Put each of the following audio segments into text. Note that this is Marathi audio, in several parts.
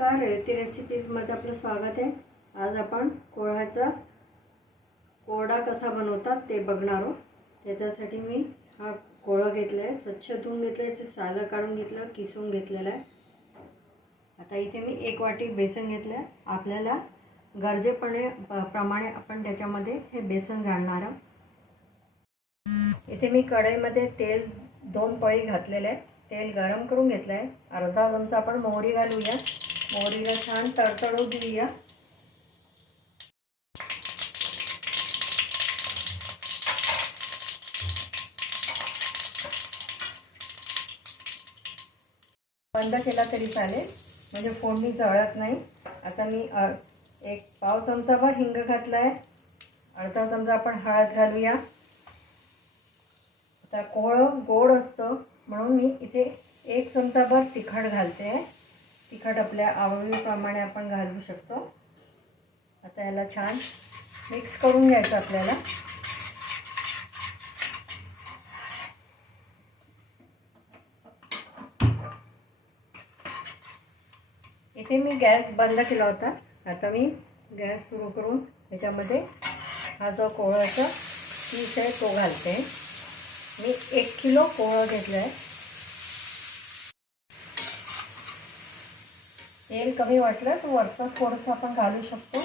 नमस्कार रेवती रेसिपीजमध्ये आपलं स्वागत आहे. आज आपण कोळ्याचा कोरडा कसा बनवतात ते बघणार आहोत. त्याच्यासाठी मी हा कोळं घेतलं आहे स्वच्छ धुवून घेतलं याचे सालं काढून घेतलं किसून घेतलेलं आहे. आता इथे मी एक वाटी बेसन घेतलं आहे आपल्याला गरजेपणे प्रमाणे आपण त्याच्यामध्ये हे बेसन घालणार आहोत. इथे मी कढईमध्ये तेल दोन पळी घातलेले आहे तेल गरम करून घेतलं आहे अर्धा चमचा आपण मोहरी घालूया मोहरीला छान तडतडू देऊया. बंद केला तरी चालेल. म्हणजे फोडणी जळत नाही. आता मी अ, एक पाव चमचाभर हिंग घातला आहे अर्धा चमचा आपण हळद घालूया. आता कोहळं गोड असतं म्हणून मी इथे एक चमचाभर तिखट घालते. आहे तिखट आपल्या आवडीप्रमाणे आपण घालू शकतो. आता याला छान मिक्स करून घ्यायचं आपल्याला. इथे मी गॅस बंद केला होता. आता मी गॅस सुरू करून त्याच्यामध्ये हा जो कोळाचा पीस आहे तो घालते. मी एक किलो कोहळं घेतलं आहे तेल कमी वाटलं तर वरचं थोडंसं आपण घालू शकतो.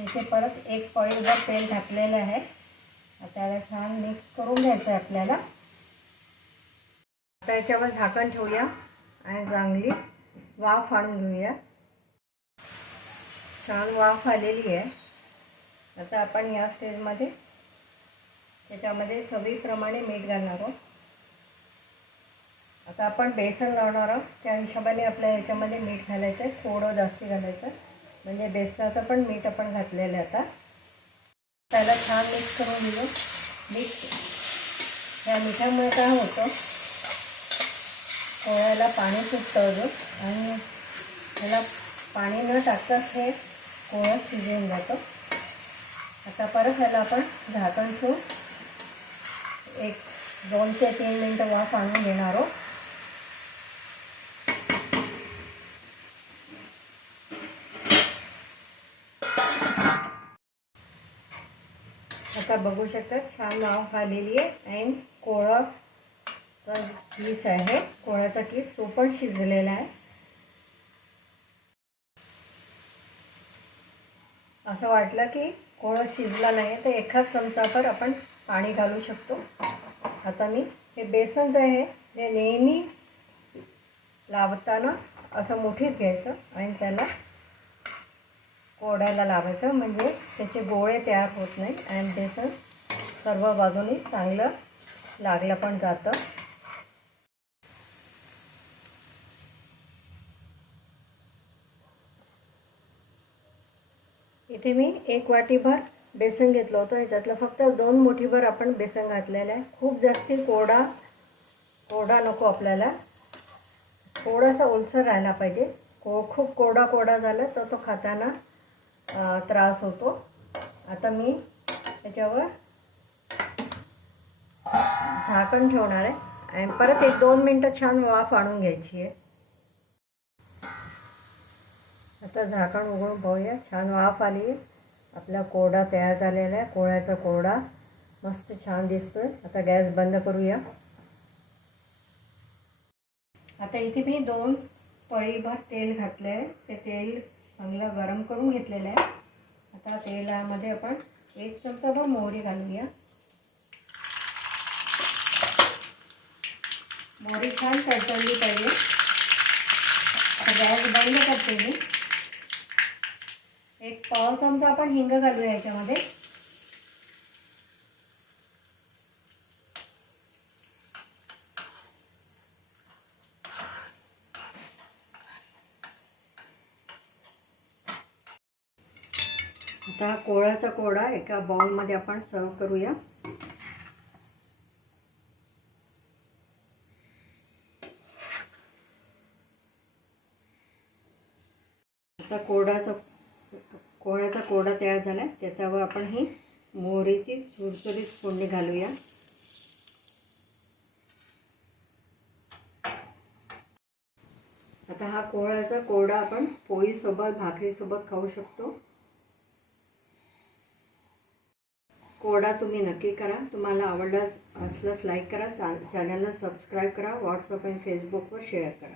इथे परत एक पळीभर तेल घातलेलं आहे. त्याला छान मिक्स करून घ्यायचं आहे आपल्याला. आता याच्यावर झाकण ठेवूया आणि चांगली वाफ आणून घेऊया. छान वाफ आलेली आहे. आता आपण या स्टेजमध्ये त्याच्यामध्ये चवीप्रमाणे मीठ घालणार आहोत. आता आपण बेसन लावणार आहोत. त्या हिशोबाने आपल्या ह्याच्यामध्ये मीठ घालायचं आहे थोडं जास्ती घालायचं म्हणजे बेसनाचं पण मीठ आपण घातलेलं आहे आता. त्याला छान मिक्स करून घेऊ. मिक्स. ह्या मिठामुळे काय होतं? पोळ्याला पाणी सुटतं अजून आणि त्याला पाणी न टाकताच हे कोळं शिजून जातं. आता परत ह्याला आपण झाकण ठेवून एक दोन ते तीन मिनटं वाफ आणून घेणार आहोत. आता बघू शकता छान नाव आलेली आहे. आणि कोळाचा किस आहे. कोळ्याचा किस तो पण शिजलेला आहे. असं वाटलं की कोळं शिजला नाही तर एकाच चमचाभर आपण पाणी घालू शकतो. आता मी हे बेसन जे आहे ते नेहमी लावताना असं मोठीच घ्यायचं आणि त्याला कोड्याला लावायचं म्हणजे त्याचे गोळे तयार होत नाही आणि बेसन सर्व बाजूनी चांगलं लागलं पण जातं. इथे मी एक वाटीभर बेसन घेतलं होतं. ह्याच्यातलं फक्त दोन मुठीभर आपण बेसन घातलेलं आहे. खूप जास्ती कोरडा कोरडा नको आपल्याला. थोडासा ओलसर राहिला पाहिजे. को खूप कोरडा कोरडा झाला तर तो खाताना त्रास होतो. आता मी त्याच्यावर झाकण ठेवणार आहे. आणि परत एक दोन मिनटं छान वाफ आणून घ्यायची आहे. आता झाकण उघडून पाहूया. छान वाफ आली. आहे आपला कोरडा तयार झालेला आहे. कोळ्याचा कोरडा. मस्त छान दिसतोय. आता गॅस बंद करूया. आता इथे मी दोन पळीभर तेल घातलं आहे ते तेल चांगलं गरम करून घेतलेलं आहे. आता तेलामध्ये आपण एक चमचाभर मोहरी घालूया. मोहरी छान तडतडली पाहिजे. गॅस बंद करते मी. एक पाव चमचा आपण हिंग घालूया याच्यामध्ये. आता हा कोळ्याचा कोरडा एका बाउलमध्ये आपण सर्व करूया. आता कोरडाचा कोळ्याचा कोरडा तयार झाला आहे त्याच्यावर आपण ही मोहरीची सुरसुरीत फोडणी घालूया. आता हा कोहळ्याचा कोरडा आपण पोळीसोबत भाकरीसोबत खाऊ शकतो. पोडा तुम्ही नक्की करा. तुम्हाला आवडला असल्यास लाईक करा. चॅनलला सबस्क्राईब करा. व्हॉट्सअप आणि फेसबुकवर शेअर करा.